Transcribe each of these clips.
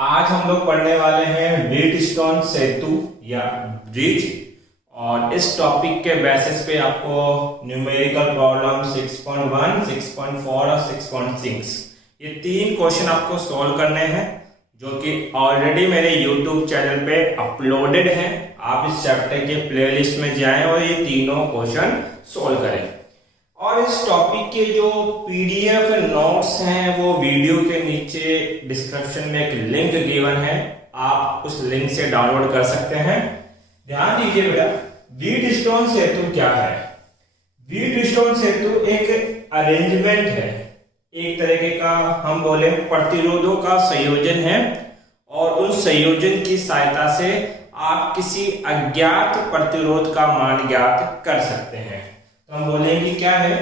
आज हम लोग पढ़ने वाले हैं व्हीटस्टोन सेतु या ब्रिज। और इस टॉपिक के बेसिस पे आपको न्यूमेरिकल प्रॉब्लम 6.1, 6.4 और 6.6 ये तीन क्वेश्चन आपको सॉल्व करने हैं, जो कि ऑलरेडी मेरे YouTube चैनल पे अपलोडेड हैं। आप इस चैप्टर के प्लेलिस्ट में जाएं और ये तीनों क्वेश्चन सॉल्व करें। और इस टॉपिक के जो पीडीएफ नोट्स हैं वो वीडियो के नीचे डिस्क्रिप्शन में एक लिंक गिवन है, आप उस लिंक से डाउनलोड कर सकते हैं। ध्यान दीजिए बेटा, व्हीटस्टोन सेतु क्या है? व्हीटस्टोन सेतु एक अरेंजमेंट है, एक तरीके का हम बोले प्रतिरोधों का संयोजन है, और उस संयोजन की सहायता से आप किसी अज्ञात प्रतिरोध का मान ज्ञात कर सकते हैं। तो हम बोलेंगे क्या है?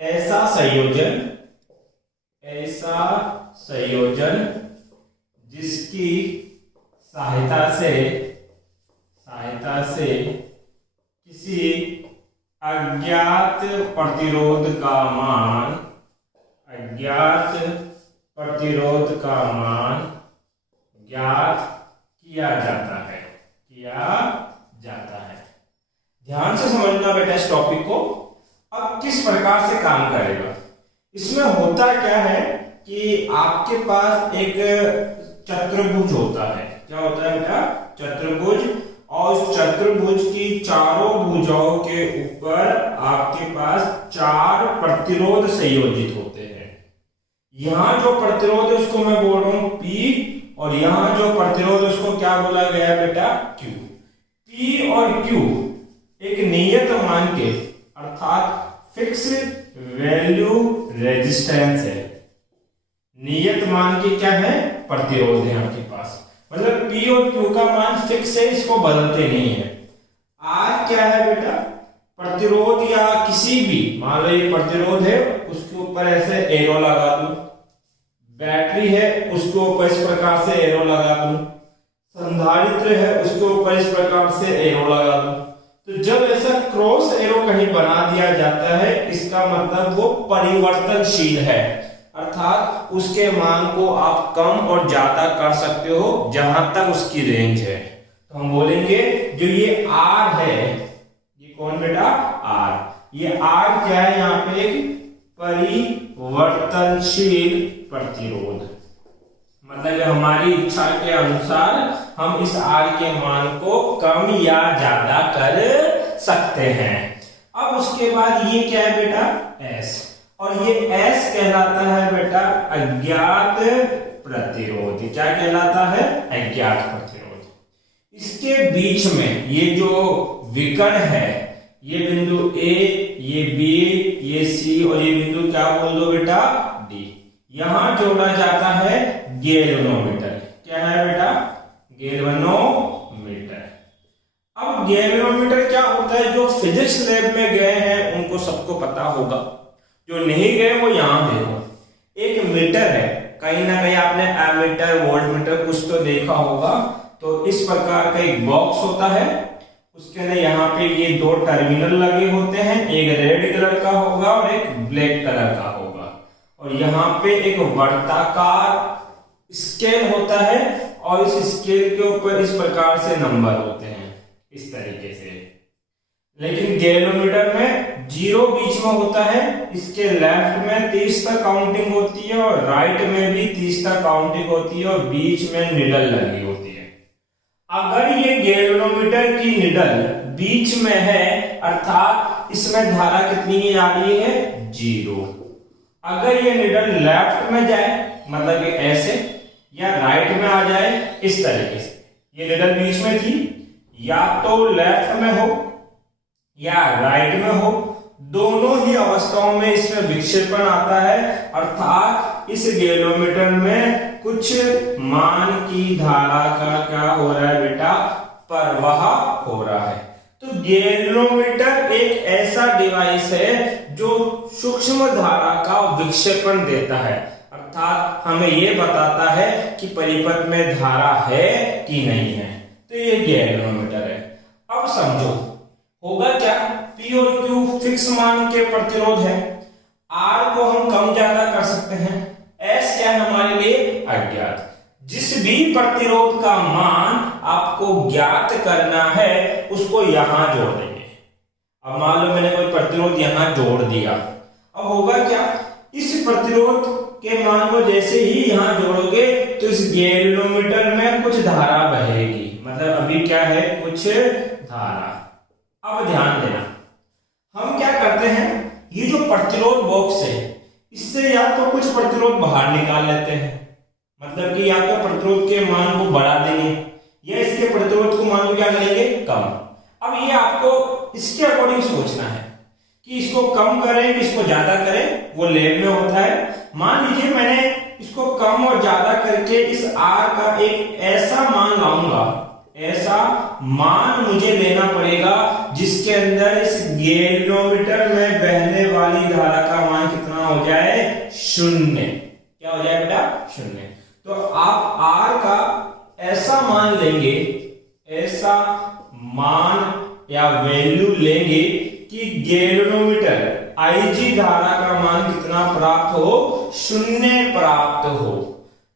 ऐसा संयोजन जिसकी सहायता से किसी अज्ञात प्रतिरोध का मान ज्ञात किया जाता है। ध्यान से समझना बेटा इस टॉपिक को। अब किस प्रकार से काम करेगा? इसमें होता क्या है कि आपके पास एक चतुर्भुज होता है। क्या होता है बेटा? चतुर्भुज। और उस चतुर्भुज की चारों भुजाओं के ऊपर आपके पास चार प्रतिरोध संयोजित होते हैं। यहां जो प्रतिरोध है उसको मैं बोल रहा हूं P, और यहां जो प्रतिरोध है उसको क्या बोला गया है बेटा? Q। P और Q एक नियत मान के अर्थात फिक्स वैल्यू रेजिस्टेंस है। नियत मान के क्या है? प्रतिरोध है आपके पास। मतलब P और Q का मान फिक्स है, इसको बदलते नहीं है। R क्या है बेटा? प्रतिरोध या किसी भी, मान लो ये प्रतिरोध है, उसके ऊपर ऐसे एरो लगा दूं। बैटरी है, उसके ऊपर इस प्रकार से एरो लगा दूं। संधारित्र है, उसके ऊपर इस प्रकार से एरो लगा दूं। तो जब ऐसा क्रॉस एरो कहीं बना दिया जाता है, इसका मतलब वो परिवर्तनशील है, अर्थात उसके मान को आप कम और ज्यादा कर सकते हो जहां तक उसकी रेंज है। तो हम बोलेंगे जो ये R है, ये कौन बेटा? R। ये R क्या है? यहाँ पे एक परिवर्तनशील प्रतिरोध। मतलब हमारी इच्छा के अनुसार हम इस R के मान को कम या ज्यादा कर सकते हैं। अब उसके बाद ये क्या है बेटा? S। और ये S कहलाता है बेटा अज्ञात प्रतिरोध। क्या कहलाता है? अज्ञात प्रतिरोध। इसके बीच में ये जो विकर्ण है, ये बिंदु A, ये B, ये C और ये बिंदु क्या बोल दो बेटा? D। यहां जोड़ा जाता है गैल्वेनोमीटर। क्या है बेटा? गैल्वेनोमीटर। अब गैल्वेनोमीटर क्या होता है? जो फिजिक्स लैब में गए हैं उनको सबको पता होगा, जो नहीं गए वो यहां देखो। एक मीटर है, कहीं ना कहीं आपने एमीटर, वोल्टमीटर कुछ तो देखा होगा। तो इस प्रकार का एक बॉक्स होता है, उसके अंदर यहाँ पे ये दो टर्मिनल लगे होते हैं, एक रेड कलर का होगा और एक ब्लैक कलर का होगा। और यहाँ पे एक वर्ताकार स्केल होता है, और इस स्केल के ऊपर इस प्रकार से नंबर होते हैं, इस तरीके से। लेकिन गैल्वेनोमीटर में 0 बीच में होता है, इसके लेफ्ट में 30 तक काउंटिंग होती है और राइट में भी 30 तक काउंटिंग होती है, और बीच में निडल लगी होती है। अगर ये गैल्वेनोमीटर की निडल बीच में है, अर्थात इसमें धारा कितनी आ रही है? 0। अगर ये निडल लेफ्ट में जाए, मतलब ये ऐसे, या राइट में आ जाए इस तरीके से, ये निडल बीच में थी, या तो लेफ्ट में हो या राइट में हो, दोनों ही अवस्थाओं में इसमें विक्षेपण आता है, अर्थात इस गैल्वेनोमीटर में कुछ मान की धारा का क्या हो रहा है बेटा? प्रवाह हो रहा है। तो गैल्वेनोमीटर एक ऐसा डिवाइस है जो सूक्ष्म धारा का विक्षेपण देता है, अर्थात हमें यह बताता है कि परिपथ में धारा है कि नहीं है। तो ये गैल्वेनोमीटर है। अब समझो होगा क्या? P और Q फिक्स मान के प्रतिरोध है, R को हम कम ज्यादा कर सकते हैं, S क्या है हमारे लिए? अज्ञात। जिस भी प्रतिरोध का मान आपको ज्ञात करना है उसको यहां जोड़ देंगे। अब मान लो मैंने कोई प्रतिरोध यहां जोड़ दिया, अब होगा क्या, इस प्रतिरोध के मान को जैसे ही यहां जोड़ोगे तो इस गैल्वेनोमीटर में कुछ धारा बहेगी, मतलब अभी क्या है, कुछ धारा। अब ध्यान देना, हम क्या करते हैं, ये जो प्रतिरोध बॉक्स है इससे या तो कुछ प्रतिरोध बाहर निकाल लेते हैं, मतलब कि या तो प्रतिरोध के मान को बढ़ा देंगे या इसके प्रतिरोध को मान को क्या करेंगे, कम। अब ये आपको इसके अकॉर्डिंग सोचना है कि इसको कम करें कि इसको ज्यादा करें, वो लैब में होता है। मान लीजिए मैंने इसको कम और ज्यादा करके इस R का एक ऐसा मान लाऊंगा, ऐसा मान मुझे लेना पड़ेगा जिसके अंदर इस गैल्वेनोमीटर में बहने वाली धारा का मान कितना हो जाए, शून्य। क्या हो जाए बेटा, शून्य। तो आप R का ऐसा मान लेंगे, ऐसा मान या वैल्यू लेंगे कि गैल्वेनोमीटर IG धारा का मान कितना प्राप्त हो, शून्य प्राप्त हो।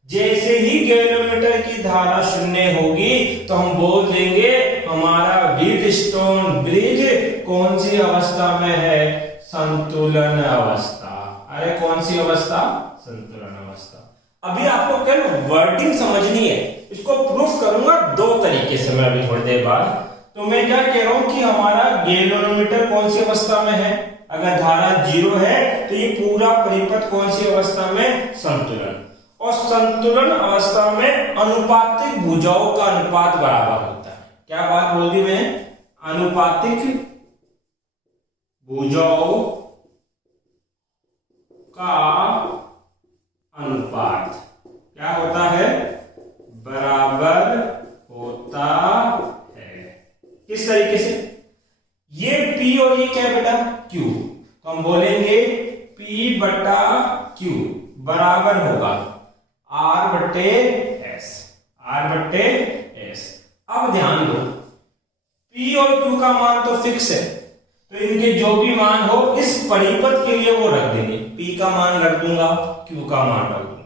जैसे ही गैल्वेनोमीटर की धारा शून्य होगी तो हम बोल देंगे हमारा व्हीटस्टोन ब्रिज कौन सी अवस्था में है, संतुलन अवस्था। अरे कौन सी अवस्था, संतुलन अवस्था। अभी आपको केवल वर्डिंग समझनी है, इसको प्रूफ करूंगा दो तरीके से मैं अभी थोड़ी देर बाद। तो मैं क्या कह रहा हूं कि हमारा गैल्वेनोमीटर कौन सी अवस्था में है, अगर धारा 0 है तो ये पूरा परिपथ कौन सी अवस्था में, संतुलन। और संतुलन अवस्था में अनुपातिक भुजाओं का अनुपात बराबर होता है। क्या बात बोल दी मैंने, अनुपातिक भुजाओं का अनुपात क्या होता है, बराबर होता है। किस तरीके से, ये P और ये क्या है बेटा, Q। तो हम बोलेंगे P बटा Q बराबर होगा R बट्टे S, R बट्टे S। अब ध्यान दो, P और Q का मान तो फिक्स है, तो इनके जो भी मान हो इस परिपथ के लिए वो रख देंगे। P का मान रख दूंगा, Q का मान रख दूंगा।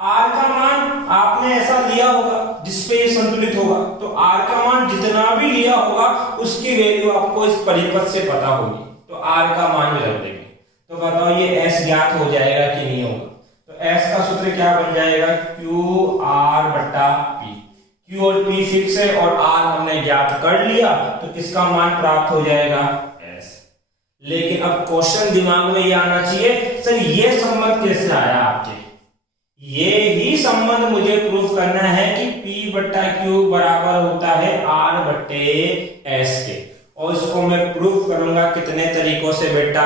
R का मान आपने ऐसा लिया होगा जिसपे ये संतुलित होगा, तो R का मान जितना भी लिया होगा उसकी वैल्यू आपको इस परिपथ से पता होगी, तो R का मान भी रख देंगे। तो बताओ ये S ज्ञात हो जाएगा कि नहीं होगा, तो S का सूत्र क्या बन जाएगा, Q R बटा P। Q और P फिक्स है और R हमने ज्ञात कर लिया, तो किसका मान प्राप्त हो जाएगा, S। लेकिन अब क्वेश्चन दिमाग में ये आना चाहिए, सर ये संबंध कैसे आया आपके, ये ही संबंध मुझे प्रूफ करना है कि P बट्टा Q बराबर होता है R बट्टे S के, और इसको मैं प्रूफ करूंगा कितने तरीकों से बेटा,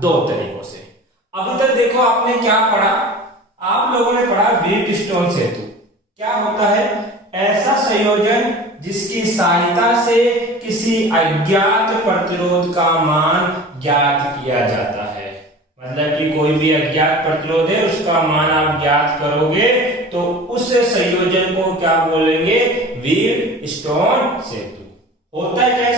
दो तरीकों से। अभी तक देखो आपने क्या पढ़ा, आप लोगों ने पढ़ा व्हीटस्टोन सेतु। क्या होता है, ऐसा संयोजन जिसकी सहायता से किसी अज्ञात प्रतिरोध का मान ज्ञात किया जाता है। मतलब कि कोई भी अज्ञात प्रतिरोध है उसका मान आप ज्ञात करोगे तो उस संयोजन को क्या बोलेंगे, व्हीटस्टोन सेतु। होता है क्या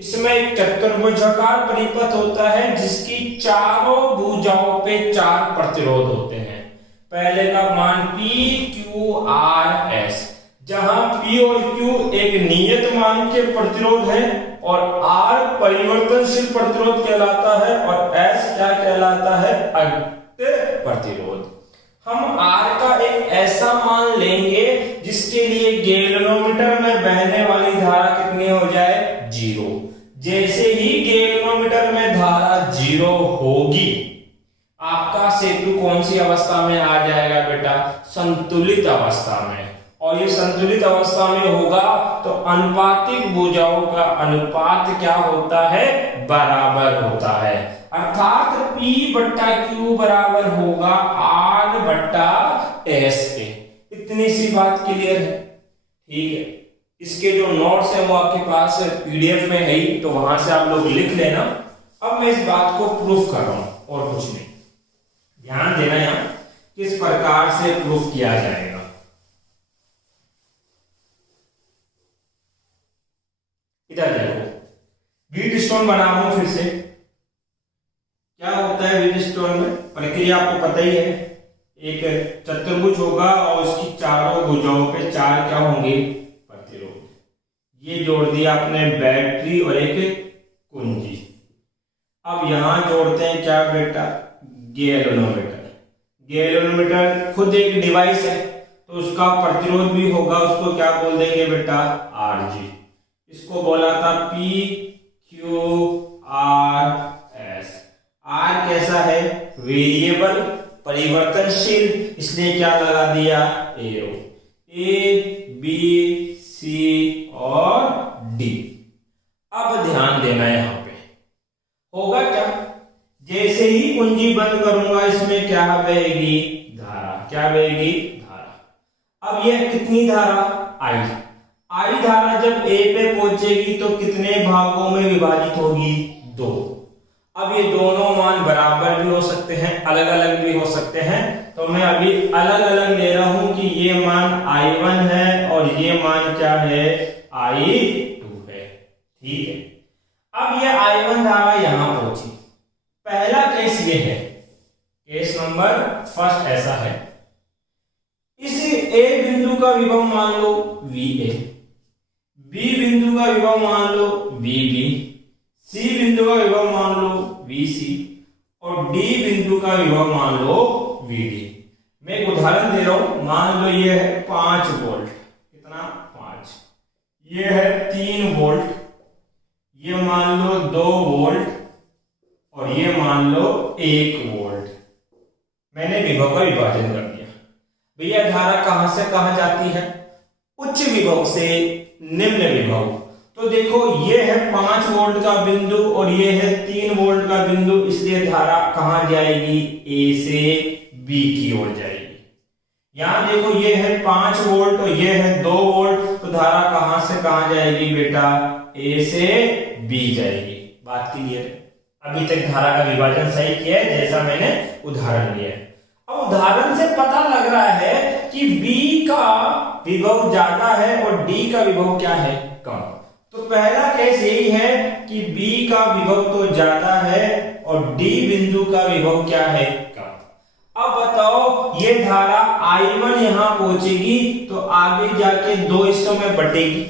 इसमें एक चतुर्भुजाकार परिपथ होता है जिसकी चारों भुजाओं पे 4 प्रतिरोध होते हैं। पहले का मान P Q R S, जहां P और Q एक नियत मान के प्रतिरोध है और R परिवर्तनशील प्रतिरोध कहलाता है और S क्या कहलाता है, अज्ञात प्रतिरोध। हम R का एक ऐसा मान लेंगे जिसके लिए गैल्वेनोमीटर में बहने वाली धारा कितनी हो जाए, 0। जैसे ही गैल्वेनोमीटर में धारा 0 होगी आपका सेतु कौन सी अवस्था में आ जाएगा बेटा, संतुलित अवस्था में। और ये संतुलित अवस्था में होगा तो अनुपातिक भुजाओं का अनुपात क्या होता है, बराबर होता है। अर्थात P बट्टा Q बराबर होगा R बट्टा S के। इतनी सी बात क्लियर है, ठीक है। इसके जो नोट्स है वो आपके पास PDF में है ही, तो वहां से आप लोग लिख लेना। अब मैं इस बात को प्रूफ कर रहा हूं और कुछ नहीं। ध्यान देना यहां किस प्रकार से प्रूफ किया जाएगा। इधर देखो, व्हीटस्टोन बना रहा हूं फिर से। क्या होता है व्हीटस्टोन में, प्रक्रिया आपको पता ही है। एक चतुर्भुज होगा और उसकी चारों भुजाओं पे 4 क्या होंगे, प्रतिरोध। ये जोड़ दिया आपने बैटरी और एक कुंजी। अब यहां जोड़ते हैं क्या बेटा, गैल्वेनोमीटर। गैल्वेनोमीटर खुद एक डिवाइस है तो उसका प्रतिरोध भी होगा, उसको क्या बोल देंगे बेटा, Rg। इसको बोला था PQRS। R कैसा है, वेरिएबल, परिवर्तनशील, इसलिए क्या लगा दिया, एरो। A B C और D। अब ध्यान देना यहां पे होगा क्या, जैसे ही कुंजी बंद करूंगा इसमें क्या बहेगी, धारा। क्या बहेगी, धारा। अब यह कितनी धारा, I धारा जब A पे पहुंचेगी तो कितने भागों में विभाजित होगी, 2। अब ये दोनों मान बराबर भी हो सकते हैं, अलग अलग भी हो सकते हैं, तो मैं अभी अलग अलग ले रहा हूं कि ये मान I1 है और ये मान क्या है, I2 है। ठीक है, अब ये I1 धारा यहां पहुंची। पहला केस ये है, केस नंबर फर्स्ट ऐसा है, इस A बिंदु का विभव मान लो VA, B बिंदु का विभव मान लो VB, C बिंदु का विभव मान लो VC और D बिंदु का विभव मान लो VD। मैं एक उदाहरण दे रहा हूं, मान लो ये है 5 वोल्ट, कितना, 5। ये है 3 वोल्ट, ये मान लो 2 वोल्ट और ये मान लो 1 वोल्ट। मैंने विभव का विभाजन कर दिया। भैया धारा कहां से कहां जाती है, उच्च विभव से निम्न विभव। तो देखो ये है 5 वोल्ट का बिंदु और ये है 3 वोल्ट का बिंदु, इसलिए धारा कहां जाएगी, A से B की ओर जाएगी। यहां देखो ये है 5 वोल्ट और ये है 2 वोल्ट, तो धारा कहां से कहां जाएगी बेटा, A से B जाएगी। बात क्लियर है, अभी तक धारा का विभाजन सही किया है जैसा मैंने उदाहरण लिया है। अब उदाहरण से पता लग रहा है कि B का विभव ज्यादा है और D का विभव क्या है, कम। तो पहला केस यही है कि B का विभव तो ज्यादा है और D बिंदु का विभव क्या है, कम। अब बताओ ये धारा I1 यहां पहुंचेगी तो आगे जाके 2 हिस्सों में बटेगी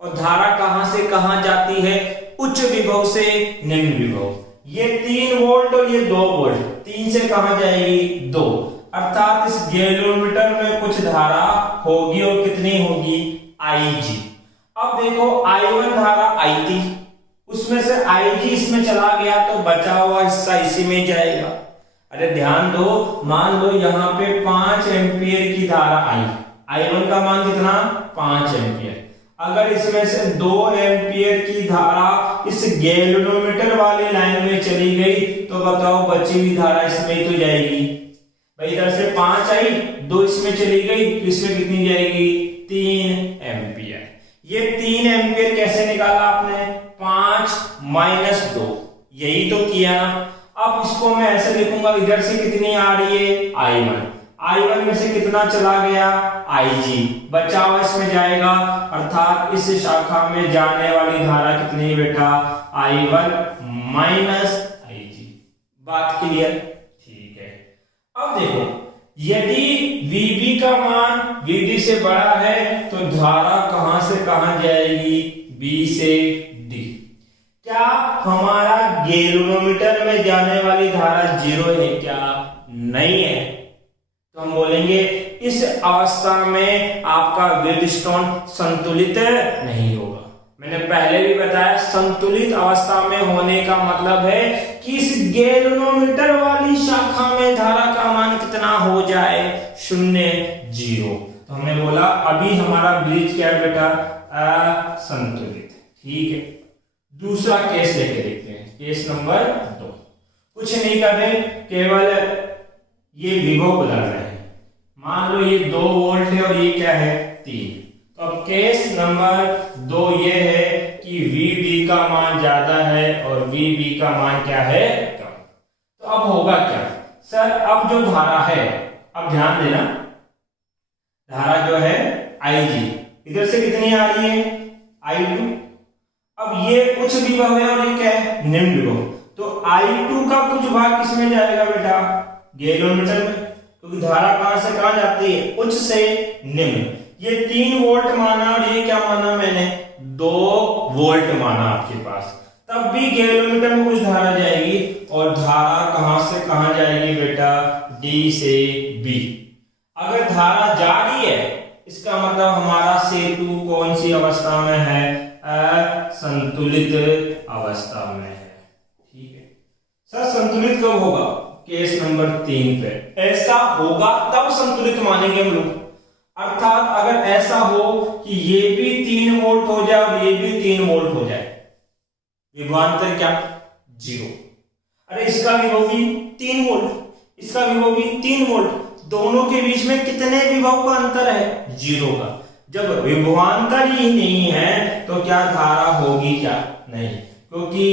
और धारा कहां से कहां जाती है, उच्च विभव से निम्न विभव। ये 3 वोल्ट और ये 2 वोल्ट, 3 से कहां जाएगी, 2, अर्थात इस गैल्वेनोमीटर में कुछ धारा होगी और कितनी होगी, Ig। अब देखो I1 धारा I थी, उसमें से Ig इसमें चला गया तो बचा हुआ हिस्सा इसी में जाएगा। अरे ध्यान दो, मान लो यहाँ पे 5 एम्पियर की धारा I1 का मान कितना, 5 एम्पियर। अगर इसमें से 2 एम्पियर की धारा इस गैल्वेनोमीटर वाली लाइन में चली गई तो बताओ बची हुई धारा इसमें ही तो जाएगी। भाई इधर से 5 आई, 2 इसमें चली गई तो इसमें कितनी जाएगी, 3 एम्पियर। ये 3 एम्पियर कैसे निकाला आपने, 5 - 2, यही तो किया ना। अब इसको मैं ऐसे लिखूंगा, इधर से कितनी आ रही है, I1 में से कितना चला गया, Ig, बचा हुआ इसमें जाएगा, अर्थात इस शाखा में जाने वाली धारा कितनी बेटा, I1 - Ig। बात क्लियर, ठीक है। अब देखो यदि VB का मान VD से बड़ा है तो धारा कहां से कहां जाएगी, B से D। क्या हमारा गैल्वेनोमीटर में जाने वाली धारा 0 है क्या, नहीं है, तो हम बोलेंगे इस अवस्था में आपका व्हीटस्टोन संतुलित नहीं होगा। मैंने पहले भी बताया संतुलित अवस्था में होने का मतलब है कि इस गैल्वेनोमीटर वाली शाखा में धारा का मान कितना हो जाए, 0, 0। तो हमने बोला अभी हमारा ब्रिज क्या है बेटा, असंतुलित। ठीक है, दूसरा केस लेके देखते हैं, केस नंबर 2। कुछ नहीं कर रहे, केवल ये विभव बदल रहे हैं। मान लो ये 2 वोल्ट है और ये क्या है, 3। तो अब केस नंबर 2 ये है कि VB का मान ज्यादा है और VB का मान क्या है, कम। तो अब होगा क्या सर, अब जो धारा है, अब ध्यान देना, धारा जो है Ig इधर से कितनी आ रही है, I2। अब ये उच्च विभव है और ये क्या है, निम्न विभव। तो I2 का कुछ भाग किसमें जाएगा बेटा, गैल्वेनोमीटर में, क्योंकि धारा कहां से कहां जाती है, उच्च से निम्न। ये 3 वोल्ट माना और ये क्या माना मैंने, 2 वोल्ट माना आपके पास, तब भी गैलोमीटर में कुछ धारा जाएगी और धारा कहां से कहां जाएगी बेटा, डी से बी। अगर धारा जा रही है इसका मतलब हमारा सेतु कौन सी अवस्था में है, असंतुलित अवस्था में है। ठीक है सर, संतुलित कब होगा, केस नंबर 3 पे ऐसा होगा तब संतुलित मानेंगे हम लोग। अर्थात अगर ऐसा हो कि ये भी 3 वोल्ट हो जाए और ये भी 3 वोल्ट हो जाए, विभवांतर क्या, 0। अरे इसका विभव भी 3 वोल्ट, इसका विभव भी 3 वोल्ट, दोनों के बीच में कितने विभव का अंतर है, 0 का। जब विभवांतर ही नहीं है तो क्या धारा होगी, क्या नहीं, क्योंकि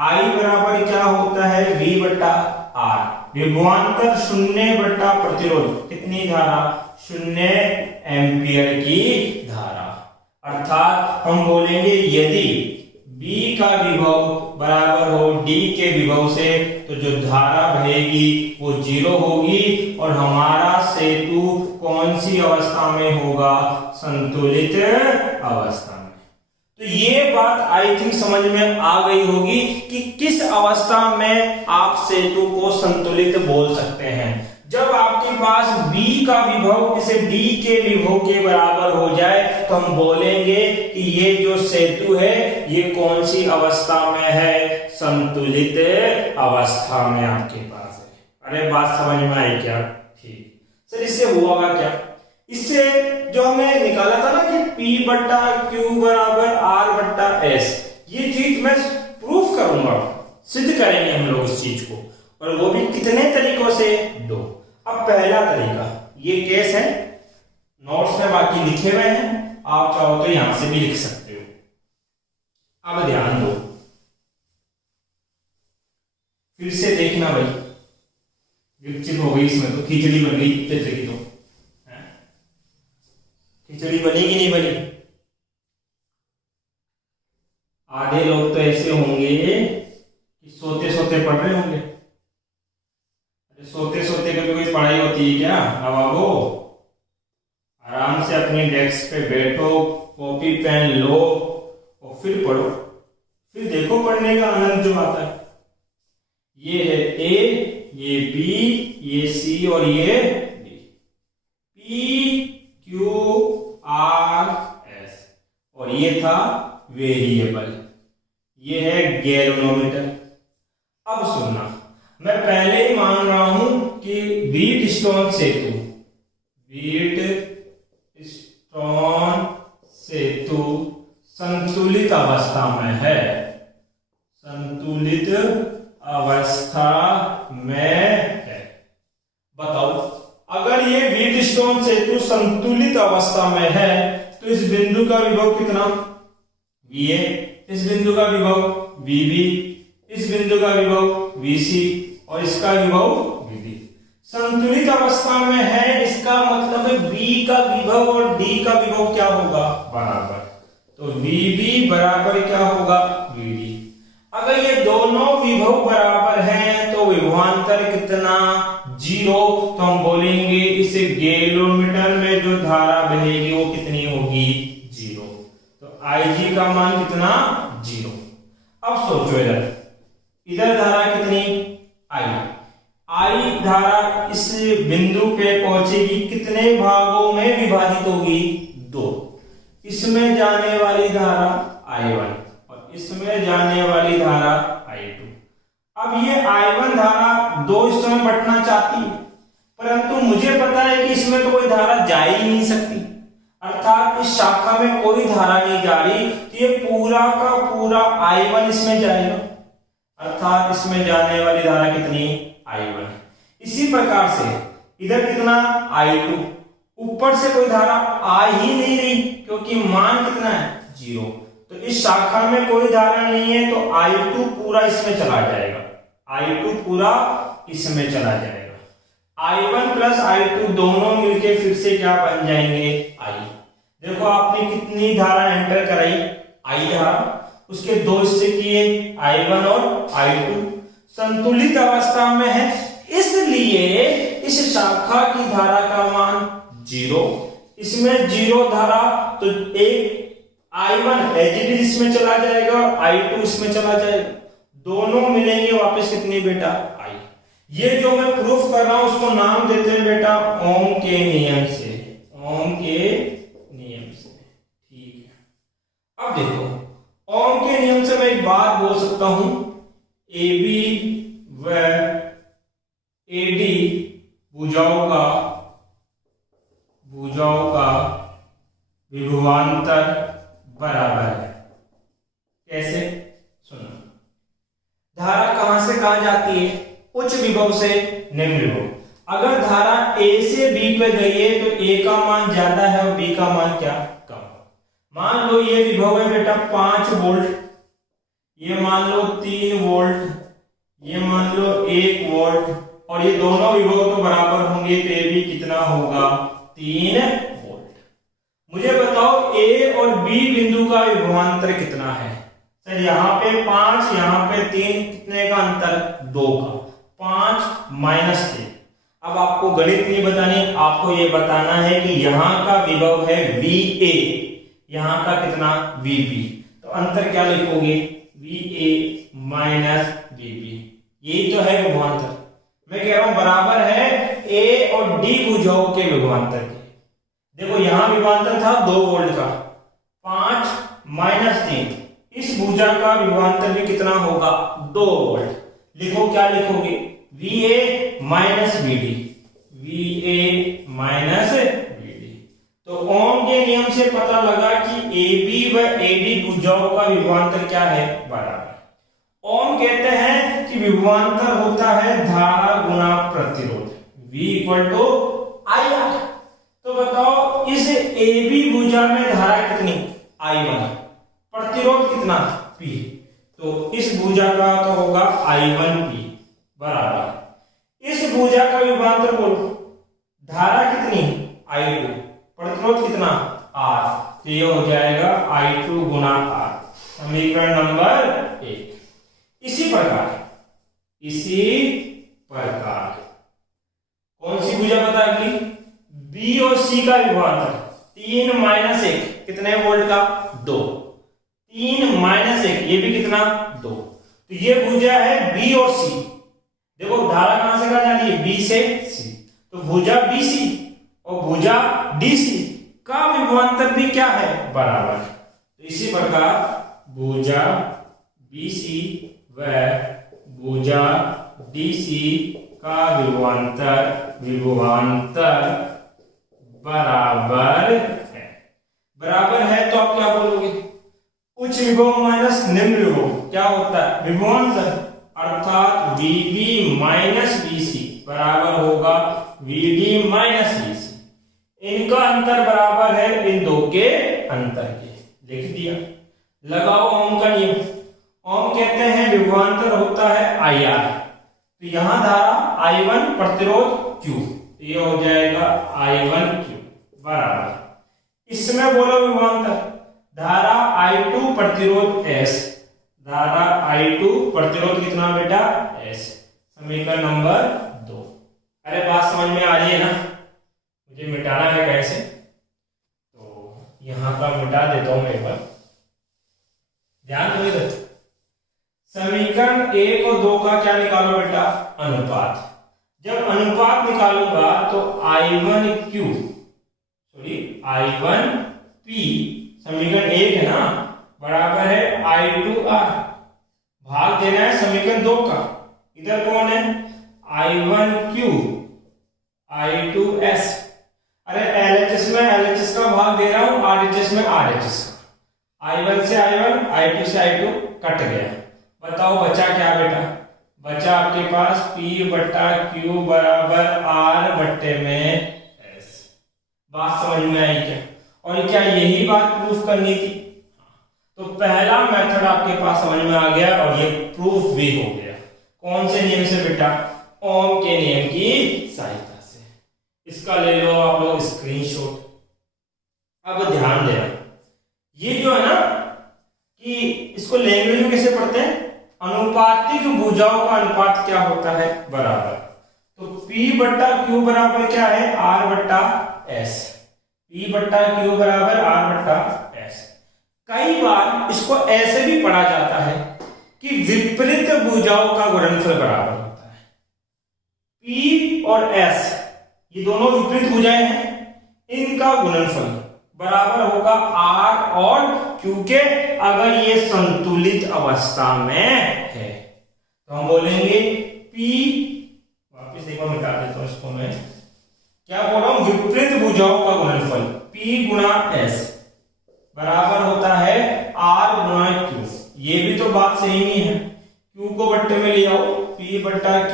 I बराबर क्या होता है, V बटा R। विभवांतर 0 बटा प्रतिरोध, कितनी धारा, 0 एम्पियर की धारा। अर्थात हम बोलेंगे यदि B का विभव बराबर हो D के विभव से तो जो धारा बहेगी वो 0 होगी और हमारा सेतु कौन सी अवस्था में होगा, संतुलित अवस्था में। तो ये बात आई थिंक समझ में आ गई होगी कि किस अवस्था में आप सेतु को संतुलित बोल सकते हैं। जब आपके पास B का विभव इसे D के विभव के बराबर हो जाए तो हम बोलेंगे कि ये जो सेतु है ये कौन सी अवस्था में है, संतुलित अवस्था में आपके पास है। अरे बात समझ में आई क्या, ठीक सर। इससे हुआ क्या, इससे जो हमने निकाला था ना कि P बट्टा Q बराबर R बट्टा S, ये चीज मैं प्रूफ करूंगा, सिद्ध करेंगे हम लोग इस चीज को, और वो भी कितने तरीकों से, 2। अब पहला तरीका, ये केस है, नोट्स में बाकी लिखे हुए हैं, आप चाहो तो यहां से भी लिख सकते हो। अब ध्यान दो, फिर से देखना भाई, विकसित हो गई इसमें तो खिचड़ी बन गई चित्र की, तो खिचड़ी बनी कि नहीं बनी। आधे लोग तो ऐसे होंगे कि सोते सोते पढ़ रहे होंगे। सोते सोते कभी कोई पढ़ाई होती है क्या, नवाबो, आराम से अपनी डेस्क पे बैठो, कॉपी पेन लो और फिर पढ़ो, फिर देखो पढ़ने का आनंद जो आता है। ये है A, ये B, ये C और ये D, P Q R S, और ये था वेरिएबल, ये है गैल्वेनोमीटर। अब सुनना, मैं पहले ही मान रहा हूं कि व्हीटस्टोन सेतु संतुलित अवस्था में है, संतुलित अवस्था में है। बताओ, अगर ये व्हीटस्टोन सेतु संतुलित अवस्था में है तो इस बिंदु का विभव कितना, VA, इस बिंदु का विभव VB, इस बिंदु का विभव VC और इसका विभव VD। संतुलित अवस्था में है, इसका मतलब है B का विभव और D का विभव क्या होगा, बराबर। तो VB बराबर क्या होगा, VD। अगर ये दोनों विभव बराबर हैं तो विभवांतर कितना, 0। तो हम बोलेंगे इस गैल्वेनोमीटर में जो धारा बहेगी वो कितनी होगी, 0। तो IG का मान कितना, 0। अब सोचो इधर धारा कितनी, I धारा इस बिंदु पे पहुंचेगी, कितने भागों में विभाजित होगी, 2। इसमें जाने वाली धारा I1 और इसमें जाने वाली धारा I2। अब ये I1 धारा 2 हिस्सों में बंटना चाहती है, परंतु मुझे पता है कि इसमें तो कोई धारा जा ही नहीं सकती, अर्थात इस शाखा में कोई धारा नहीं जा रही, तो ये पूरा का पूरा I1 इसमें जाएगा, अर्थात इसमें जाने वाली धारा कितनी, I1। इसी प्रकार से इधर कितना, I2, ऊपर से कोई धारा आ ही नहीं रही क्योंकि मान कितना है, 0। तो इस शाखा में कोई धारा नहीं है तो I2 पूरा इसमें चला जाएगा, I2 पूरा इसमें चला जाएगा। I1 प्लस I2 दोनों मिलके फिर से क्या बन जाएंगे, I। देखो आपने कितनी धारा एंटर कराई, I धारा, उसके 2 हिस्से किए, I1 और I2। संतुलित अवस्था में है, इसलिए इस शाखा की धारा का मान 0, इसमें 0 धारा, तो एक I1 एज इट इज इसमें चला जाएगा और I2 इसमें चला जाएगा, दोनों मिलेंगे वापस कितनी बेटा I। ये जो मैं प्रूफ कर रहा हूं उसको नाम देते हैं बेटा ओम के नियम से, ओम के नियम से। ठीक है, अब देखो ओम के नियम से मैं एक बात बोल सकता हूं, AB व AD भुजाओं का विभवांतर बराबर है। कैसे? सुनो, धारा कहां से कहां जाती है? उच्च विभव से निम्न विभव। अगर धारा A से B पे गई है तो A का मान ज्यादा है और B का मान क्या कम। मान लो ये विभव है बेटा 5 वोल्ट, ये मान लो 3 वोल्ट, ये मान लो 1 वोल्ट, और ये दोनों विभव तो बराबर होंगे तो ये भी कितना होगा 3 वोल्ट। मुझे बताओ A और B बिंदु का विभवांतर कितना है? सर यहाँ पे 5, यहाँ पे 3, कितने का अंतर? 2 का। 5 माइनस 3। अब आपको गणित नहीं बतानी, आपको ये बताना है कि यहाँ का विभव है VA, यहाँ का कितना VB, तो अंतर क्या लिखोगे? VA minus VB। यही तो है विभवांतर। मैं कह रहा हूं बराबर है A और D भुजाओं के विभवांतर के। देखो यहां विभवांतर था 2 वोल्ट का, 5 माइनस 3, इस भुजा का विभवांतर भी कितना होगा? 2 वोल्ट। लिखो, क्या लिखोगे? VA minus VD, VA minus VD। तो ओम के नियम से पता लगा कि AB व AD भुजाओं का विभवांतर क्या है? बराबर। ओम कहते हैं कि विभवांतर होता है धारा गुना प्रतिरोध, V इक्वल टू IR। तो बताओ इस AB भुजा में धारा कितनी? I1, प्रतिरोध कितना? P। तो इस भुजा का तो होगा I1P बराबर, इस भुजा का विभवांतर बोलो, धारा कितनी? I2, प्रतिरोध कितना? R। तो ये हो जाएगा I2 गुना R, समीकरण नंबर 1। इसी प्रकार कौन सी भुजा बता अगली? B और C का विभवांतर 3 माइनस 1, कितने वोल्ट का? 2। 3 माइनस 1, ये भी कितना? 2। तो ये भुजा है B और C। देखो धारा कहां से कहां जाती है? B से C। तो भुजा BC और भुजा DC का विभवांतर भी क्या है? बराबर। तो इसी प्रकार भुजा BC व भुजा DC का विभवांतर बराबर है। बराबर है तो आप क्या बोलोगे? उच्च विभव माइनस निम्न विभव क्या होता है? विभवांतर, अर्थात VB माइनस VC बराबर होगा VD माइनस VC। इनका अंतर बराबर है इन दो के अंतर के। लिख दिया। लगाओ ओम का नियम। ओम कहते हैं विभवांतर होता है IR, तो यहां धारा I1 प्रतिरोध Q, तो ये हो जाएगा I1Q बराबर, इसमें बोलो विभवांतर धारा I2 प्रतिरोध S, धारा I2 प्रतिरोध कितना बेटा? S। समीकरण नंबर 2। अरे बात समझ में आ रही है ना? मुझे मिटाना है कैसे, तो यहां का मिटा देता हूं मैं एक बार, ध्यान दो इधर। समीकरण 1 और 2 का क्या निकालो बेटा? अनुपात। जब अनुपात निकालूंगा तो I1Q I1P, समीकरण 1 है ना, बराबर है I2R, भाग देना है समीकरण 2 का। इधर कौन है? I1Q I2S। अरे LHS में LHS का भाग दे रहा हूं, RHS में RHS का। I1 से I1, I2 से I2 कट गया। बताओ बचा क्या बेटा? बचा आपके पास P बट्टा Q बराबर R बट्टे में S। बात समझ में आई क्या? और क्या यही बात प्रूफ करनी थी? तो पहला मेथड आपके पास समझ में आ गया और ये प्रूफ भी हो गया। कौन से नियम से बेटा? ओम के नियम की सहायता से। इसका ले लो आप लोग स्क्रीनशॉट। अब ध्यान देना, ये जो है ना कि इसको लैंग्वेज में कैसे पढ़ते हैं? अनुपातिक भुजाओं का अनुपात क्या होता है? बराबर। तो P P बट्टा Q बराबर क्या है, R बट्टा S। P बट्टा Q बराबर R बट्टा S। कई बार इसको ऐसे भी पढ़ा जाता है कि विपरीत भुजाओं का गुणनफल बराबर होता है। P और S ये दोनों विपरीत भुजाएं हैं, इनका गुणनफल बराबर होगा R और Q के, अगर ये संतुलित अवस्था में है। तो हम बोलेंगे P, वापिस एक बार मिटा देता हूं इसको मैं, क्या बोल रहा हूं, विपरीत भुजाओं का गुणनफल P गुणा S बराबर होता है R गुणा Q। ये भी तो बात सही ही है, Q को बट्टे में ले आओ, P बट्टा Q,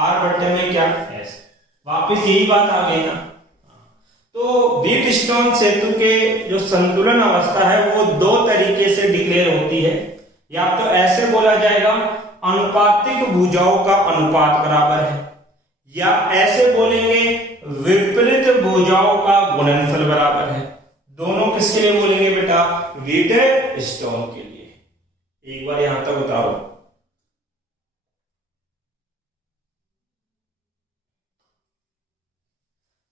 R बट्टे में क्या S, वापिस यही बात आ गई ना। तो व्हीटस्टोन सेतु के जो संतुलन अवस्था है वो दो तरीके से डिक्लेयर होती है। या तो ऐसे बोला जाएगा अनुपातिक भुजाओं का अनुपात बराबर है, या ऐसे बोलेंगे विपरीत भुजाओं का गुणनफल बराबर है। दोनों किसके लिए बोलेंगे बेटा, व्हीटस्टोन के लिए। एक बार यहां तक उतारो।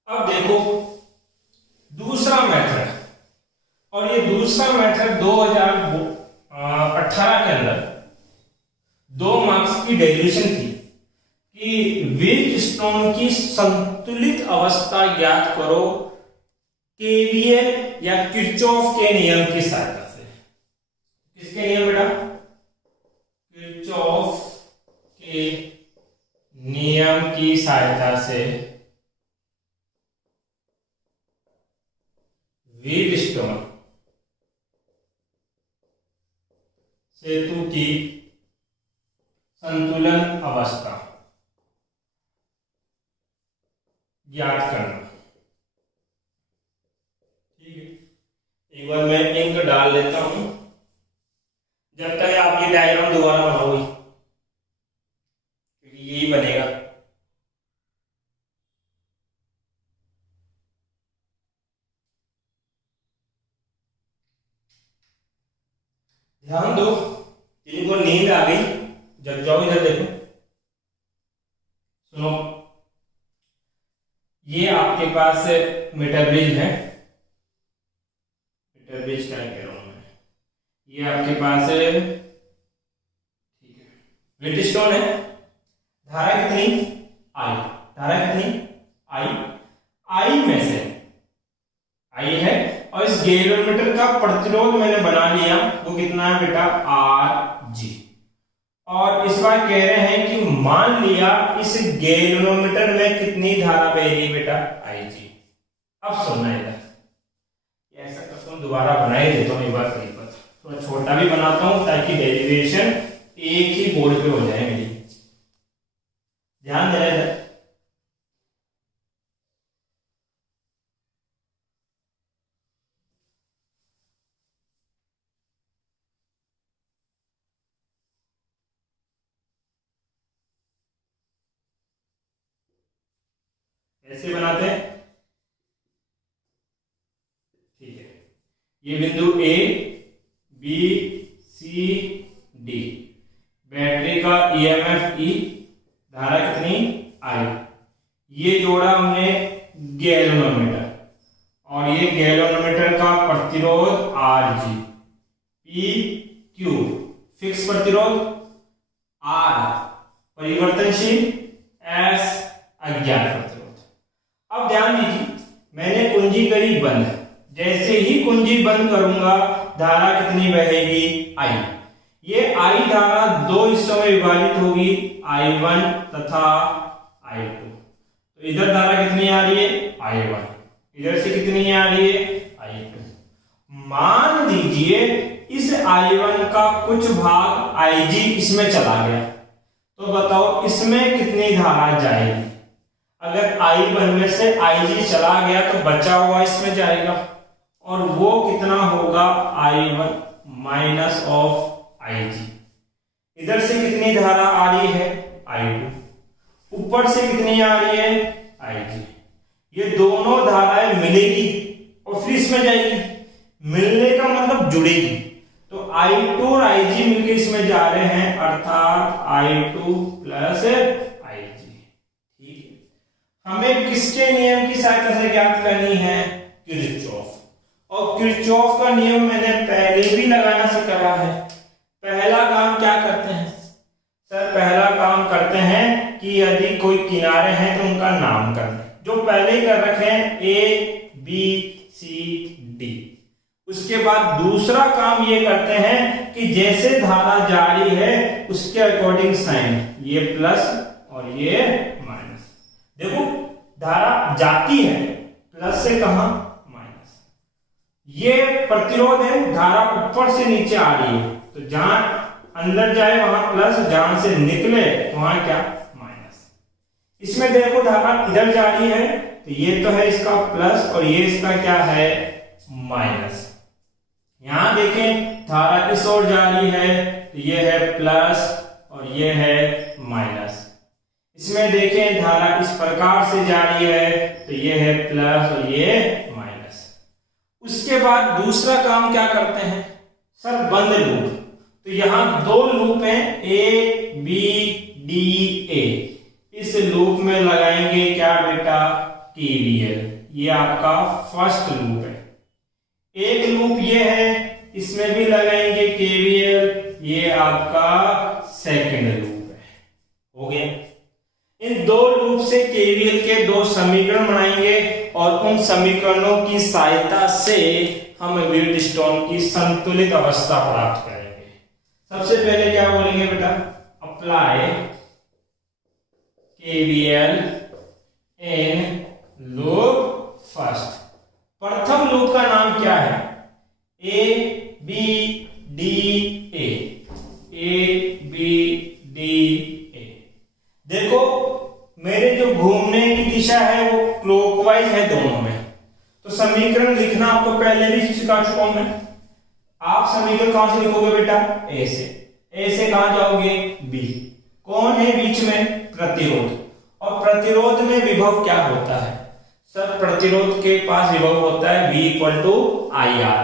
अब देखो दूसरा मेथड, और ये दूसरा मेथड 2018 के अंदर 2 मार्क्स की डेरिवेशन थी कि व्हीटस्टोन की संतुलित अवस्था ज्ञात करो केवीएल या किरचॉफ के नियम की सहायता से। किसके नियम बेटा, किरचॉफ के नियम की सहायता से व्हीटस्टोन सेतु की संतुलन अवस्था ज्ञात करना। ठीक है, एक बार मैं इंक डाल लेता हूं, जब तक आप ये डायग्राम दोबारा बनाओगे क्योंकि यही बनेगा। ध्यान दो, जिनको नींद आ गई जग जाओ, इधर देखो, सुनो। ये आपके पास मीटर ब्रिज है, मीटर ब्रिज क्या कह रहा हूं मैं, ये आपके पास है, ठीक है, व्हीटस्टोन है। धारा कितनी, आई, धारा कितनी, आई में से आई है, और इस गैल्वेनोमीटर का प्रतिरोध मैंने बना लिया, वो कितना है बेटा, Rg। और इस बार कह रहे हैं कि मान लिया इस गैल्वेनोमीटर में कितनी धारा बह रही है बेटा, Ig। अब सुनना इधर, ऐसा करता हूं, दोबारा बना ही देता हूं एक बार कहीं पर, थोड़ा छोटा भी बनाता हूं ताकि डेरिवेशन एक ही बोर्ड पे हो जाए मेरी। ध्यान देना इधर, ऐसे बनाते हैं। ठीक है, ये बिंदु A, B, C, D, battery का EMF E, धारा कितनी, I। ये जोड़ा हमने गैल्वेनोमीटर, और ये गैल्वेनोमीटर का प्रतिरोध Rg, P, Q फिक्स प्रतिरोध, R परिवर्तनशील, S अज्ञात प्रतिरोध। अब ध्यान दीजिए, मैंने कुंजी करी बंद, जैसे ही कुंजी बंद करूंगा धारा कितनी बहेगी, I। ये I धारा दो हिस्सों में विभाजित होगी, I1 तथा I2। तो इधर धारा कितनी आ रही है, I1, इधर से कितनी आ रही है, I2। मान लीजिए इस I1 का कुछ भाग Ig इसमें चला गया, तो बताओ इसमें कितनी धारा जाएगी। अगर I1 में से Ig चला गया तो बचा हुआ इसमें जाएगा, और वो कितना होगा, I1 माइनस ऑफ Ig। इधर से कितनी धारा आ रही है, I2, ऊपर से कितनी आ रही है, Ig। ये दोनों धाराएं मिलेगी और फिर इसमें जाएगी, मिलने का मतलब जुड़ेगी। तो I2 और Ig मिलकर इसमें जा रहे हैं, अर्थात I2 प्लस Ig। ठीक है, हमें किसके नियम की सहायता से ज्ञात करनी है? किरचॉफ। और किरचॉफ का नियम मैंने पहले भी लगाना सिखाया है। पहला काम क्या करते हैं सर? पहला काम करते हैं कि यदि कोई किनारे हैं तो उनका नामकरण, जो पहले ही कर रखे हैं, ए बी सी डी। उसके बाद दूसरा काम ये करते हैं कि जैसे धारा जारी है उसके अकॉर्डिंग साइन, ये प्लस और ये माइनस। देखो धारा जाती है प्लस से कहां? माइनस। ये प्रतिरोध है, धारा ऊपर से नीचे आ रही है तो जहां अंदर जाए वहां प्लस, जहां से निकले वहां क्या? माइनस। इसमें देखो धारा इधर जा रही है तो ये तो है इसका प्लस और ये इसका क्या है? माइनस। यहां देखें धारा इस ओर जा रही है तो ये है प्लस और ये है माइनस। इसमें देखें धारा इस प्रकार से जा रही है तो ये है प्लस और ये माइनस। उसके बाद दूसरा काम क्या करते हैं सर? बंद लूप। तो यहां दो लूप हैं, ए बी डी ए। इस लूप में लगाएंगे क्या बेटा? केवीएल। ये आपका फर्स्ट लूप है। एक लूप ये है, इसमें भी लगाएंगे केवीएल, ये आपका सेकंड लूप है। हो गया। इन दो लूप से केवीएल के दो समीकरण बनाएंगे और उन समीकरणों की सहायता से हम व्हीटस्टोन की संतुलित अवस्था प्राप्त करेंगे। सबसे पहले क्या बोलेंगे बेटा? Apply KVL in loop first. प्रथम लूप का नाम क्या है? A B D A. A B D A. देखो मेरे जो घूमने की दिशा है वो क्लॉकवाइज है दोनों में। तो समीकरण लिखना आपको पहले भी सिखा चुका हूं मैं। आप समीकरण कहां से लिखोगे बेटा? ए से। ए से कहां जाओगे? बी। कौन है बीच में? प्रतिरोध। और प्रतिरोध में विभव क्या होता है सर? प्रतिरोध के पास विभव होता है V = IR,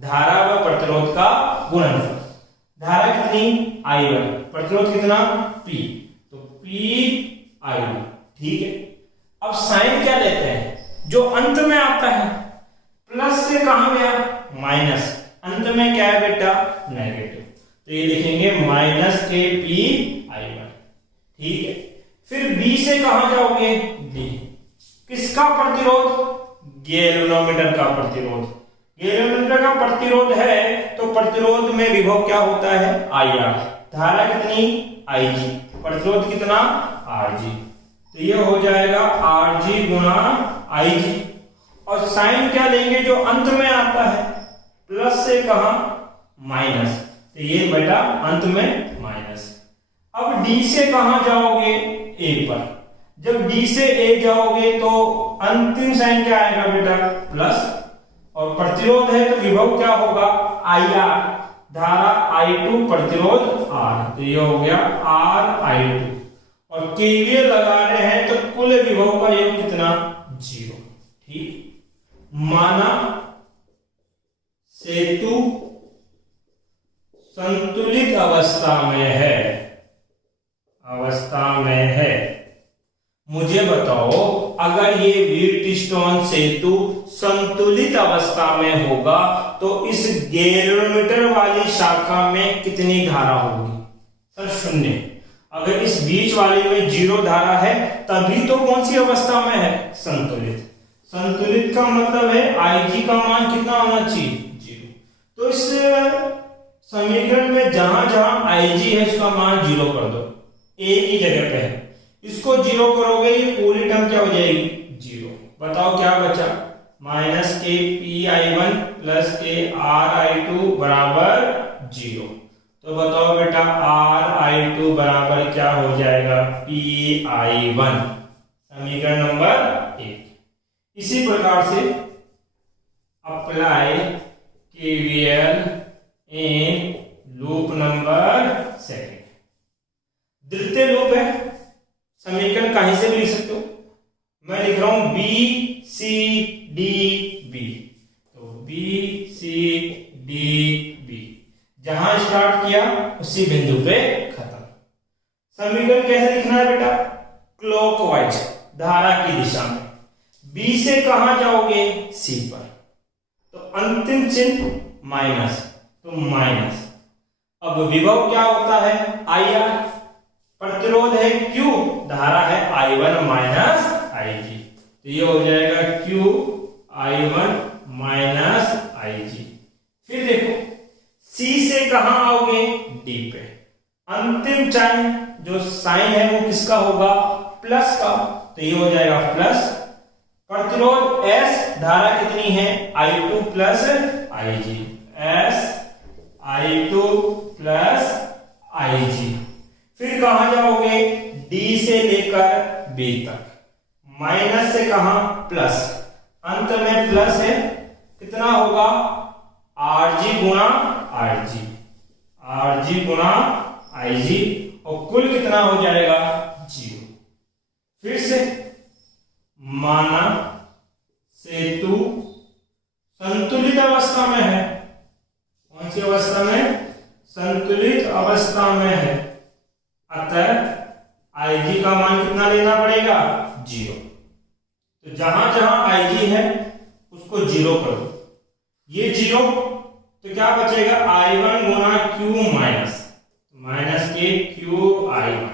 धारा व प्रतिरोध का गुणनफल। धारा कितनी? I1, प्रतिरोध कितना? P, तो PI1। ठीक है। अब साइन क्या लेते हैं? जो अंत में आता है, प्लस से कहां गया? माइनस। अंत में क्या है बेटा? नेगेटिव। तो ये लिखेंगे -KPI1। ठीक है। फिर B से कहां जाओगे? D। किसका प्रतिरोध? गैल्वेनोमीटर का प्रतिरोध। गैल्वेनोमीटर का प्रतिरोध है तो प्रतिरोध में विभव क्या होता है? IR। धारा कितनी? IG। प्रतिरोध कितना? RG। तो ये हो जाएगा RG गुणा IG। और साइन क्या लेंगे? जो अंत में आता है, प्लस से कहां? माइनस। तो ये बेटा अंत में माइनस। अब D से कहां जाओगे? A पर। जब D से A जाओगे तो अंतिम साइन क्या आएगा बेटा? प्लस। और प्रतिरोध है तो विभव क्या होगा? IR। धारा I2, प्रतिरोध R। तो ये हो गया RI2। और केवीएल लगा रहे हैं तो कुल विभव का योग कितना? 0। ठीक। माना सेतु संतुलित अवस्था में है। मुझे बताओ अगर ये व्हीटस्टोन सेतु संतुलित अवस्था में होगा तो इस गैल्वेनोमीटर वाली शाखा में कितनी धारा होगी? सर 0। अगर इस बीच वाली में 0 धारा है तभी तो कौन सी अवस्था में है? संतुलित। संतुलित का मतलब है IG का मान कितना होना चाहिए? 0। तो इस समीकरण में जहां जहां IG है उसका मान 0 कर दो। A की जगह पे है, इसको 0 करोगे ये पूरी टर्म क्या हो जाएगी? 0। बताओ क्या बचा? -KPI1 + KRI2 बराबर 0। तो बताओ बेटा RI2 बराबर क्या हो जाएगा? PI1। समीकरण नंबर 1। इसी प्रकार से apply KVL in loop number 2। द्वितीय लूप है, समीकरण कहीं से भी लिख सकते हो। मैं लिख रहा हूं BCDB। तो BCDB जहां स्टार्ट किया उसी बिंदु पे खत्म। समीकरण कैसे लिखना है बेटा? क्लॉकवाइज। धारा की दिशा में। बी से कहां जाओगे? सी पर। तो अंतिम चिन्ह माइनस, तो माइनस। अब विभव क्या होता है? IR। प्रतिरोध है Q, धारा है I1 माइनस IG। तो ये हो जाएगा Q I1 माइनस IG। फिर देखो C से कहां आओगे? D पे। अंतिम चिन्ह जो साइन है वो किसका होगा? प्लस का। तो ये हो जाएगा प्लस। प्रतिरोध S, धारा कितनी है? I2 plus IG। S I2 plus IG। फिर कहां जाओगे? D से लेकर B तक। माइनस से कहां? प्लस। अंत में प्लस है, कितना होगा? Rg गुणा Rg, Rg गुणा Ig, और कुल कितना हो जाएगा? 0। फिर से माना सेतु संतुलित अवस्था में है। कौन सी अवस्था में? संतुलित अवस्था में है। अतः Ig का मान कितना लेना पड़ेगा? 0। तो जहां जहां Ig है उसको 0 कर दो। ये 0 तो क्या बचेगा? I1 गुणा Q माइनस, माइनस के Q I1।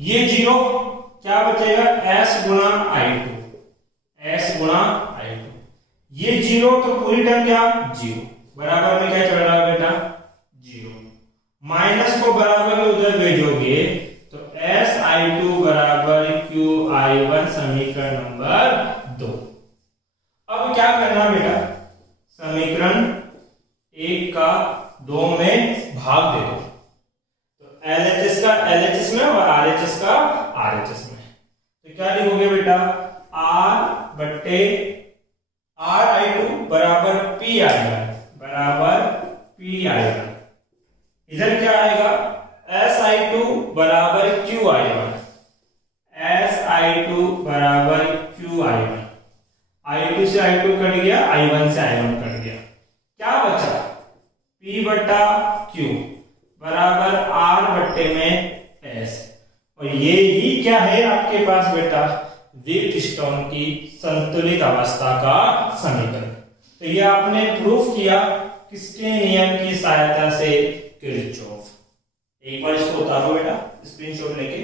ये 0 क्या बचेगा? S गुणा I2, S गुणा I2। ये 0 तो पूरी टर्म क्या? 0। बराबर में क्या चल रहा है बेटा? 0। माइनस को बराबर में उधर भेजोगे तो SI2 बराबर QI1, समीकरण नंबर 2। अब क्या करना बेटा? समीकरण 1 का 2 में भाग दे दो। तो LHS का LHS में और RHS का RHS में। तो क्या लिखोगे बेटा? R बट्टे RI2 बराबर PI1 बराबर PI1। इधर क्या आएगा? SI2 बराबर QI1, SI2 बराबर QI1। I2 से I2 कट गया, I1 से I1 कट गया। क्या बचा? P बट्टा Q बराबर R बट्टे में S। और ये ही क्या है आपके पास बेटा? व्हीटस्टोन की संतुलित अवस्था का समीकरण। तो ये आपने प्रूफ किया किसके नियम की सहायता से? किरचॉफ। एक बार इसको उतारो बेटा, स्क्रीनशॉट लेके।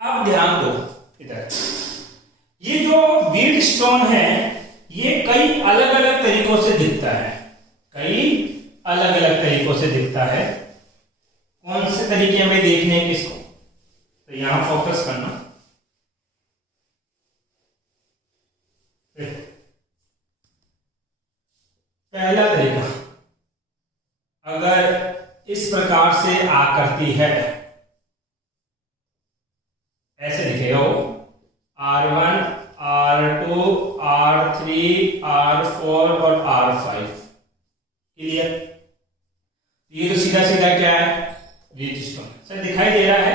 अब ध्यान दो इधर, ये जो व्हीटस्टोन है ये कई अलग अलग तरीकों से दिखता है, कई अलग अलग तरीकों से दिखता है। कौन से तरीके हमें देखने हैं किसको? तो यहां फोकस करना। पहला तरीका, अगर इस प्रकार से आकृति है, ऐसे दिखेगा वो R1, R2, R3, R4 और R5। क्लियर? ये तो सीधा सीधा क्या है? व्हीटस्टोन। सर दिखाई दे रहा है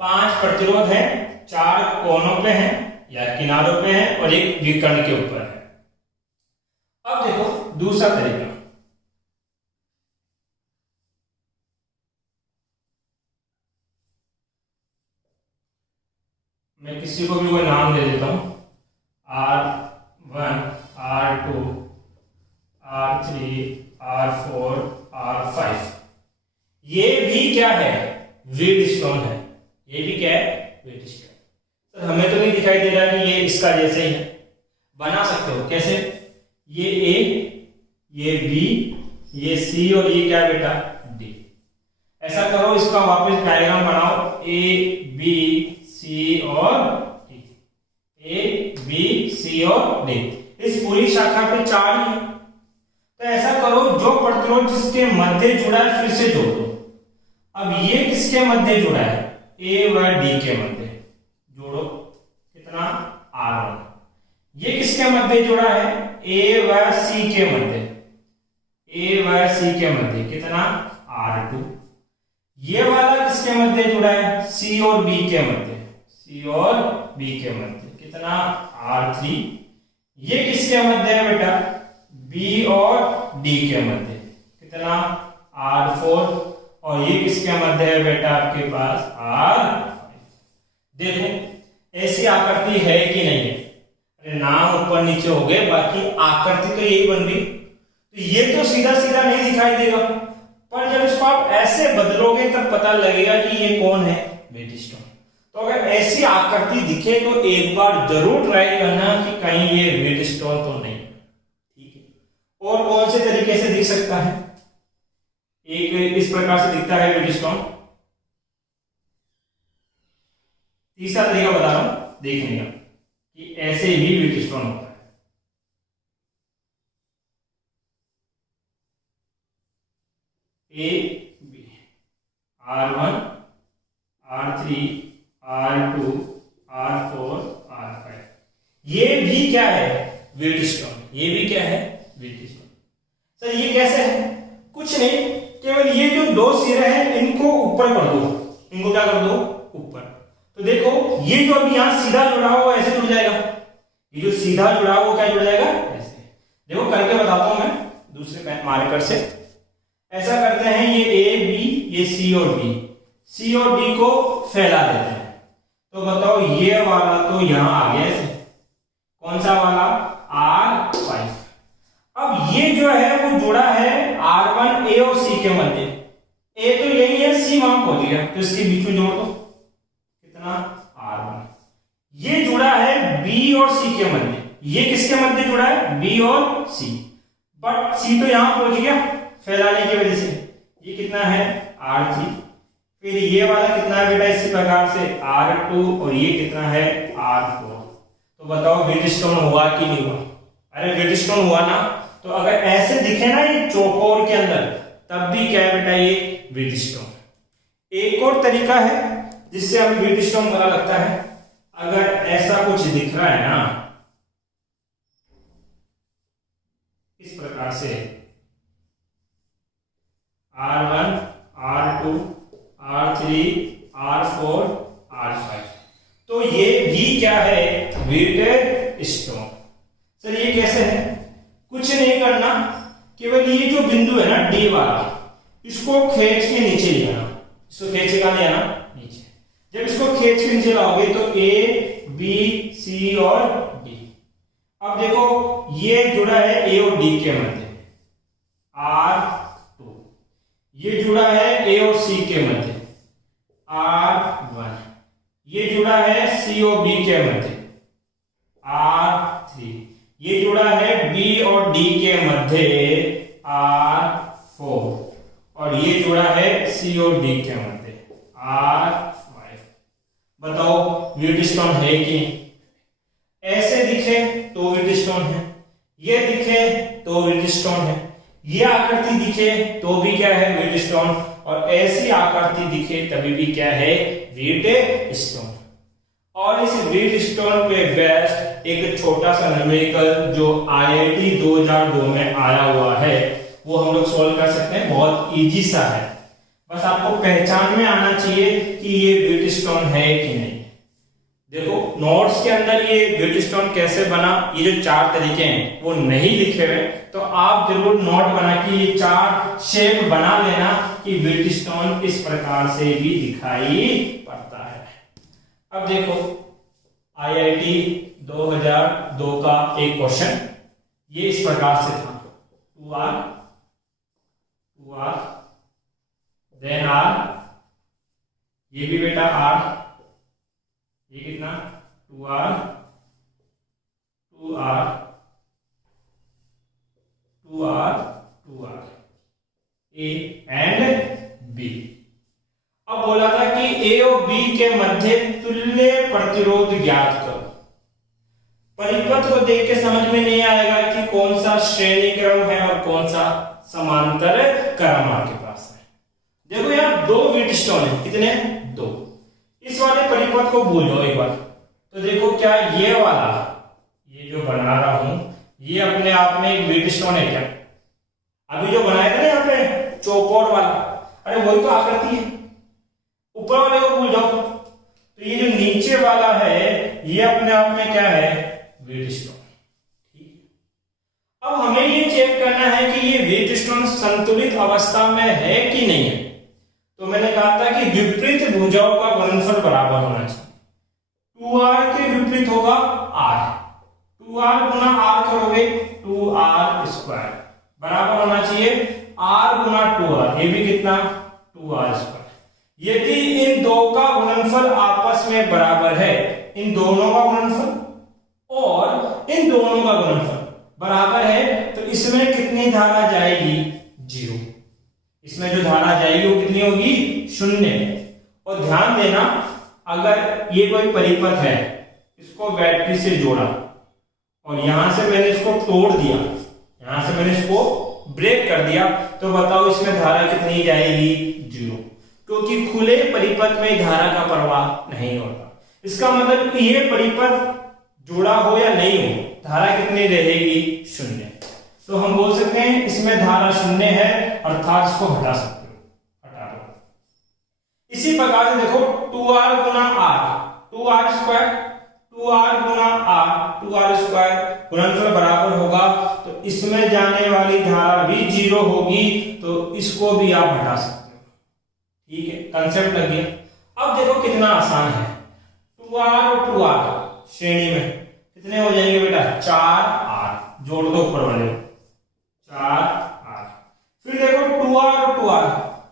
5 प्रतिरोध है, 4 कोनों पे हैं या किनारों पे हैं और एक विकर्ण के ऊपर है। अब देखो दूसरा तरीका, मैं किसी को भी कोई नाम दे देता हूं, R1, R2, R3, R4, R5। ये भी क्या है? व्हीटस्टोन है। ये भी क्या है? व्हीटस्टोन। तो हमें तो नहीं दिखाई दे रहा कि ये इसका जैसे ही है। बना सकते हो कैसे? ये A, ये B, ये C और ये क्या बेटा? D। ऐसा करो, इसका वापस डायग्राम बनाओ, A, B, C और D। A, B, C और D। इस पूरी शाखा पे 4 ही है। तो ऐसा करो, जो प्रतिरोध जिसके मध्य जुड़ा है फिर से जोड़ दो। अब ये किसके मध्य जुड़ा है? A व D के मध्य। जोड़ो, कितना? R1। ये किसके मध्य जुड़ा है? A व C के मध्य। A व C के मध्य कितना? R2। ये वाला किसके मध्य जुड़ा है? C और B के मध्य। C और B के मध्य कितना? R3। ये किसके मध्य है बेटा? B और D के मध्य कितना? R4। और ये किसके मध्य है बेटा आपके पास R5। देखो ऐसी आकृति है कि नहीं है, अरे नाम ऊपर नीचे हो गए, बाकी आकृति तो यही बन गई। तो ये तो सीधा सीधा नहीं दिखाई देगा, पर जब इसको आप ऐसे बदलोगे तब पता लगेगा कि ये कौन है, व्हीटस्टोन। तो अगर ऐसी आकृति दिखे तो एक बार जरूर ट्राई करना कि कहीं ये व्हीटस्टोन तो नहीं। ठीक है, और कौन से तरीके से दिख सकता है? एक इस प्रकार से दिखता है व्हीटस्टोन। तीसरा तरीका बता रहा हूं देखने का कि ऐसे ही व्हीटस्टोन होता है। A B, R1, R3, R2, R4, R5, ये भी क्या है? व्हीटस्टोन। ये भी क्या है? व्हीटस्टोन। सर ये कैसे है? कुछ नहीं, केवल ये जो दो सिरे हैं इनको ऊपर कर दो। इनको क्या कर दो? ऊपर। तो देखो ये जो अभी यहां सीधा जुड़ा हुआ ऐसे जुड़ जाएगा, ये जो सीधा जुड़ा हुआ क्या जुड़ जाएगा? ऐसे। देखो करके बताता हूं मैं दूसरे मार्कर से। ऐसा करते हैं, ये ए बी, ये सी और डी, सी और डी को फैला देते हैं। तो बताओ ये वाला तो यहां आ गया ऐसे, कौन सा वाला? R5। अब ये जो है वो जुड़ा है R1 ए और सी के मध्य। ए तो यही है, सी वहां पहुंच गया, तो इसके बीच में जोड़ दो, कितना? R1। ये जुड़ा है बी और सी के मध्य। ये किसके मध्य जुड़ा है? बी और सी, बट सी तो यहां पहुंच गया फैलाने की वजह से। ये कितना है? R3। फिर ये वाला कितना है बेटा इसी प्रकार से? R2, और ये कितना है? R4। तो बताओ व्हीटस्टोन हुआ कि नहीं हुआ? अरे व्हीटस्टोन हुआ ना। तो अगर ऐसे दिखे ना ये चौकोर के अंदर, तब भी क्या है बेटा? ये व्हीटस्टोन। एक और तरीका है जिससे हमें व्हीटस्टोन पता लगता है। अगर ऐसा कुछ दिख रहा है ना इस प्रकार से, R1, R2, R3, R4, R5, तो ये भी क्या है? व्हीटस्टोन। सर ये कैसे है? कुछ नहीं करना, केवल ये जो बिंदु है ना डी वाला, इसको खींच के नीचे ले आना। इसको खींच के कहां ले आना? नीचे। जब इसको खींच के नीचे लाओगे तो ए बी सी और डी। अब देखो ये जुड़ा है ए और डी के मध्य, R2। ये जुड़ा है ए और सी के मध्य, R1। ये जुड़ा है सी और बी के मध्य, R3। ये जुड़ा है बी और डी के मध्य, R4। और ये जुड़ा है सी और डी के मध्य, R5। बताओ व्हीटस्टोन है कि? ऐसे दिखे तो व्हीटस्टोन है, ये दिखे तो व्हीटस्टोन है, ये आकृति दिखे तो भी क्या है? व्हीटस्टोन। और ऐसी आकृति दिखे तभी भी क्या है? व्हीटस्टोन। और इस व्हीटस्टोन पे बेस्ड एक छोटा सा न्यूमेरिकल जो IIT 2002 में आया हुआ है वो हम लोग सॉल्व कर सकते हैं। बहुत इजी सा है, बस आपको पहचान में आना चाहिए कि ये व्हीटस्टोन है कि नहीं। देखो नोट्स के अंदर ये व्हीटस्टोन कैसे बना, ये जो 4 तरीके हैं वो नहीं लिखे हुए, तो आप जरूर नोट बना के ये 4 शेप बना लेना कि व्हीटस्टोन इस प्रकार से भी दिखाई पड़ता है। अब देखो IIT 2002 का एक क्वेश्चन ये इस प्रकार से था, 2R, देन R, ये भी बेटा R, ये कितना? 2R, 2R, 2R, 2R, A and B। अब बोला था कि A और B के मध्य तुल्य प्रतिरोध ज्ञात करो। परिपथ को देख के समझ में नहीं आएगा कि कौन सा श्रेणी क्रम है और कौन सा समांतर क्रम आपके पास है। देखो यार 2 व्हीटस्टोन है, कितने? 2। इस वाले परिपथ को भूल जाओ एक बार। तो देखो क्या ये वाला, ये जो बना रहा हूं ये अपने आप में एक व्हीटस्टोन है क्या? अभी जो बनाया था ना यहाँ पे चौकोर वाला, अरे वही तो आकृति है। ऊपर वाले को भूल जाओ। तो ये जो नीचे वाला है ये अपने आप में क्या है? व्हीटस्टोन। ठीक। अब हमें ये चेक करना है कि ये व्हीटस्टोन संतुलित अवस्था में है कि नहीं है। तो मैंने कहा था कि विपरीत भुजाओं का गुणनफल बराबर होना चाहिए। 2r के विपरीत होगा r, 2r गुना r करोगे 2r स्क्वायर बराबर होना चाहिए r गुना 2r, ये भी कितना 2r स्क्वायर। यदि इन दो का गुणनफल आपस में बराबर है, इन दोनों का गुणनफल और इन दोनों का गुणनफल बराबर है, तो इसमें कितनी धारा जाएगी 0, इसमें जो धारा जाएगी वो कितनी होगी 0। और ध्यान देना, अगर ये कोई परिपथ है, इसको बैटरी से जोड़ा और यहां से मैंने इसको तोड़ दिया, यहां से मैंने इसको ब्रेक कर दिया, तो बताओ इसमें धारा कितनी जाएगी 0, क्योंकि खुले परिपथ में धारा का प्रवाह नहीं होता। इसका मतलब कि ये परिपथ जुड़ा हो या नहीं हो, धारा कितनी रहेगी 0। तो हम बोल सकते हैं इसमें धारा 0 है, अर्थात इसको हटा सकते हो, हटा दो। इसी प्रकार से देखो 2r गुना r 2r स्क्वायर, 2r गुना r 2r स्क्वायर गुणनफल बराबर होगा, तो इसमें जाने वाली धारा भी 0 होगी, तो इसको भी आप हटा सकते हो। ठीक है, कंसेप्ट लग गया। अब देखो कितना आसान है, 2r और 2r श्रेणी में कितने हो जाएंगे बेटा 4r, जोड़ दो ऊपर वाले 4r। फिर देखो 2r और 2r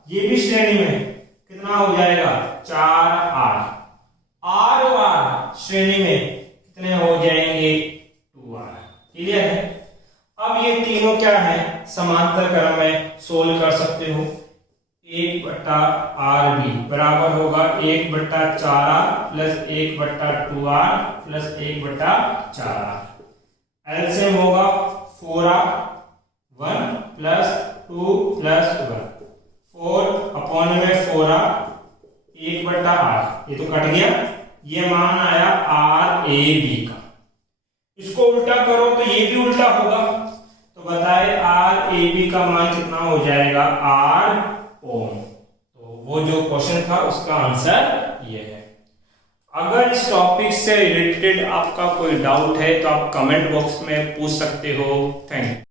ये भी श्रेणी में कितना हो जाएगा 4r, r और r श्रेणी में कितने हो जाएंगे 2r। क्लियर है। अब ये तीनों क्या है, समांतर क्रम में सोल्व कर सकते हो। 1/rb बराबर होगा 1/4r plus 1/2r plus 1/4r। LCM होगा 4r 1 प्लस 2 प्लस 1, 4 में 4r 1/r, ये तो कट गया, ये मान आया RAB का। इसको उल्टा करो तो ये भी उल्टा होगा, तो बताए RAB का मान कितना हो जाएगा 8 ओम। तो वो जो क्वेश्चन था उसका आंसर ये है। अगर इस टॉपिक से रिलेटेड आपका कोई डाउट है तो आप कमेंट बॉक्स में पूछ सकते हो। Thank you.